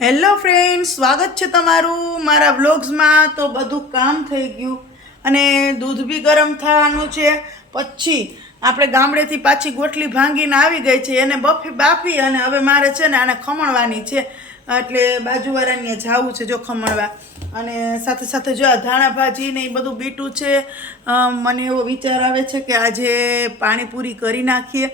Hello friend સ્વાગત છે તમારું મારા વ્લોગ્સમાં. તો બધું કામ થઈ ગયું અને દૂધ બી ગરમ થવાનું છે. પછી આપણે ગામડેથી પાછી ગોટલી ભાંગીને આવી ગઈ છે. એને બફી બાફી અને હવે મારે છે ને આને ખમણવાની છે. એટલે બાજુવાળાની જવું છે જો ખમણવા. અને સાથે સાથે જો આ ધાણા ભાજી ને એ બધું બીટું છે. મને એવો વિચાર આવે છે કે આજે પાણીપુરી કરી નાખીએ.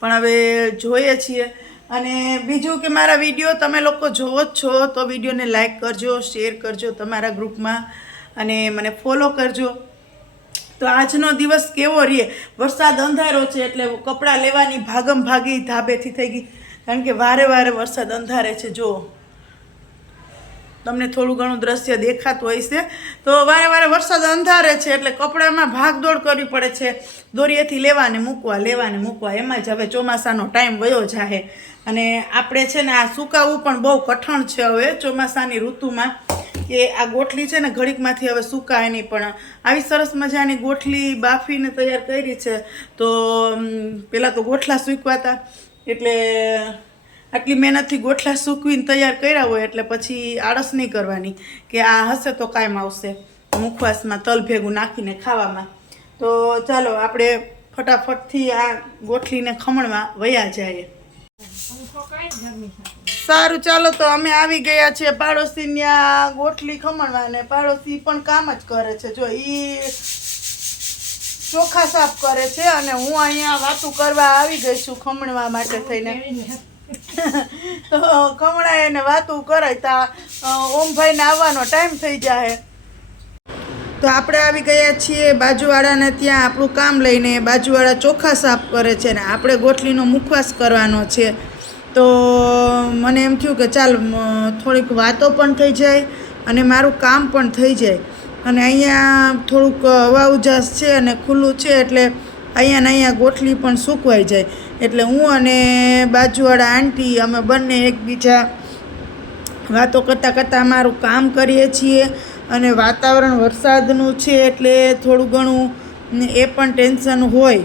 પણ હવે જોઈએ છીએ. અને બીજું કે મારા વીડિયો તમે લોકો જોવો જ છો, તો વિડીયોને લાઈક કરજો, શેર કરજો તમારા ગ્રુપમાં અને મને ફોલો કરજો. તો આજનો દિવસ કેવો રહે વરસાદ અંધારો છે એટલે કપડાં લેવાની ભાગમ ભાગી ધાબેથી થઈ ગઈ. કારણ કે વારે વારે વરસાદ અંધારે છે જો તમને થોડું ઘણું દ્રશ્ય દેખાતું હોય છે. તો વારે વારે વરસાદ અંધારે છે એટલે કપડામાં ભાગદોડ કરવી પડે છે. દોરીએથી લેવાને મૂકવા લેવાને મૂકવા. એમાં જ હવે ચોમાસાનો ટાઈમ વયો જાહે. અને આપણે છે ને આ સુકાવવું પણ બહુ કઠણ છે હવે ચોમાસાની ઋતુમાં કે આ ગોઠલી છે ને ઘડીકમાંથી હવે સુકાય નહીં. પણ આવી સરસ મજાની ગોઠલી બાફીને તૈયાર કરી છે. તો પહેલાં તો ગોઠલા સૂકવાતા. એટલે આટલી મહેનતથી ગોઠલા સૂકવીને તૈયાર કર્યા હોય એટલે પછી આળસ નહીં કરવાની કે આ હશે તો કાયમ આવશે મુખવાસમાં તલ ભેગું નાખીને ખાવામાં. તો ચાલો, આપણે ફટાફટથી આ ગોઠલીને ખમણમાં વયા જઈએ. સારું, ચાલો તો અમે આવી ગયા છીએ પાડોશી ત્યાં ગોઠલી ખમણવા ને પાડોશી પણ કામ જ કરે છે. જો ઈ ચોખા સાફ કરે છે અને હું અહીંયા વાતું કરવા આવી ગઈ છું ખમણવા માટે થઈને. તો કમળા એને વાતું કરાય તા ઓમભાઈને આવવાનો ટાઈમ થઈ જાય તો આપણે આવી ગયા છીએ બાજુવાળાને ત્યાં આપણું કામ લઈને. બાજુવાળા ચોખા સાફ કરે છે ને આપણે ગોઠલીનો મુખવાસ કરવાનો છે. તો મને એમ થયું કે ચાલ થોડીક વાતો પણ થઈ જાય અને મારું કામ પણ થઈ જાય. અને અહીંયા થોડુંક હવા ઉજાસ છે અને ખુલ્લું છે એટલે અહીંયા ને અહીંયા ગોઠલી પણ સૂકવાઈ જાય. એટલે હું અને બાજુવાળા આંટી, અમે બંને એકબીજા વાતો કરતાં કરતાં અમારું કામ કરીએ છીએ અને વાતાવરણ વરસાદનું છે એટલે થોડું ઘણું એ પણ ટેન્શન હોય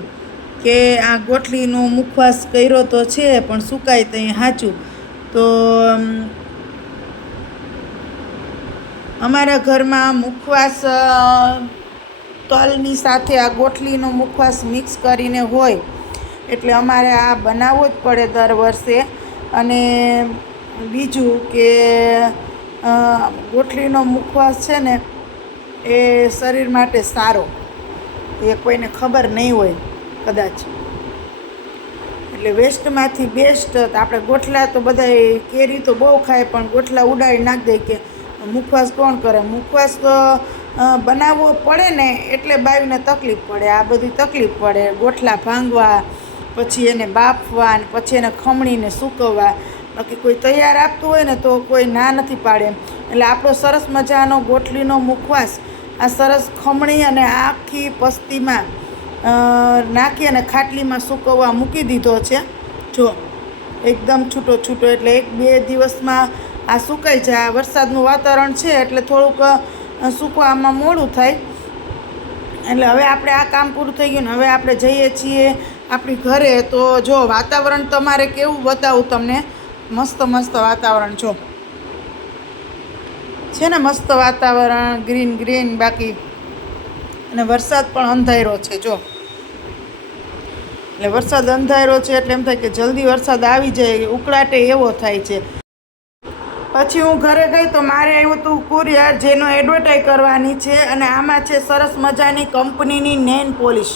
કે આ ગોઠલીનો મુખવાસ કર્યો તો છે, પણ સુકાય ત્યાં સાચું તો અમારા ઘરમાં મુખવાસ તલની સાથે આ ગોઠલીનો મુખવાસ મિક્સ કરીને હોય એટલે અમારે આ બનાવવો જ પડે દર વર્ષે. અને બીજું કે ગોઠલીનો મુખવાસ છે ને, એ શરીર માટે સારો. એ કોઈને ખબર નહીં હોય, કદાચ. એટલે વેસ્ટમાંથી બેસ્ટ આપણે ગોઠલા તો બધા કેરી તો બહુ ખાય, પણ ગોઠલા ઉડાડી નાખી દે કે મુખવાસ કોણ કરે? મુખવાસ તો બનાવવો પડે ને એટલે બાવીને તકલીફ પડે. આ બધી તકલીફ પડે. ગોઠલા ભાંગવા પછી એને બાફવા અને પછી એને ખમણીને સૂકવવા. બાકી કોઈ તૈયાર આપતું હોય ને તો કોઈ ના નથી પાડે. એટલે આપણો સરસ મજાનો ગોઠલીનો મુખવાસ આ સરસ ખમણી અને આખી પસ્તીમાં નાખી અને ખાટલીમાં સૂકવવા મૂકી દીધો છે. જો, એકદમ છૂટો છૂટો એટલે એક બે દિવસમાં આ સુકાઈ જાય. વરસાદનું વાતાવરણ છે એટલે થોડુંક સૂકવામાં મોડું થાય. એટલે હવે આપણે આ કામ પૂરું થઈ ગયું ને હવે આપણે જઈએ છીએ આપણી ઘરે. તો જો, વાતાવરણ તમારે કેવું બતાવું તમને? મસ્ત મસ્ત વાતાવરણ, જો. છે ને મસ્ત વાતાવરણ ગ્રીન ગ્રીન બાકી. અને વરસાદ પણ અંધારો છે, જો. એટલે વરસાદ અંધારો છે, એટલે એમ થાય કે જલ્દી વરસાદ આવી જાય, ઉકળાટે એવો થાય છે. પછી હું ઘરે ગઈ તો મારે આવ્યું હતું, કુરિયર, જેનો એડવર્ટાઈઝ કરવાની છે અને આમાં છે સરસ મજાની કંપનીની નેન પોલિશ.